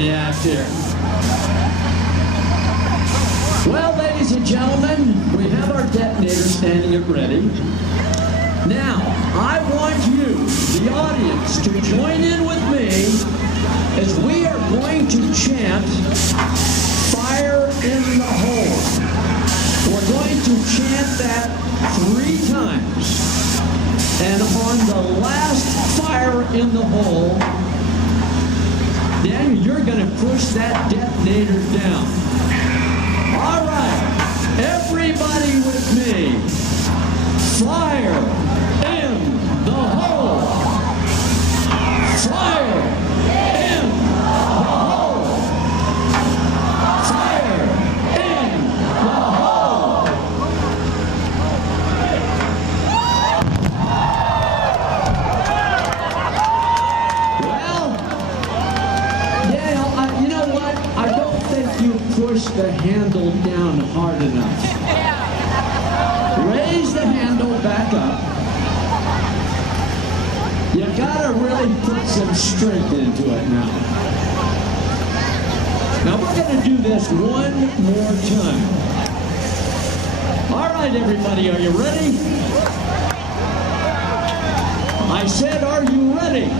the act here. Well, ladies and gentlemen, we have our detonator standing at ready. Now, I want you, the audience, to join in with me as we are going to chant Fire in the Hole. We're going to chant that 3 times. And on the last fire in the hole, Daniel, you're going to push that detonator down. All right, everybody with me. Fire in the hole. Fire in the hole. Fire in the hole. Well, Dale, you know what? I don't think you pushed the handle down hard enough. Raise the handle back up. You gotta really put some strength into it now. Now we're gonna do this one more time. All right, everybody, are you ready? I said, are you ready?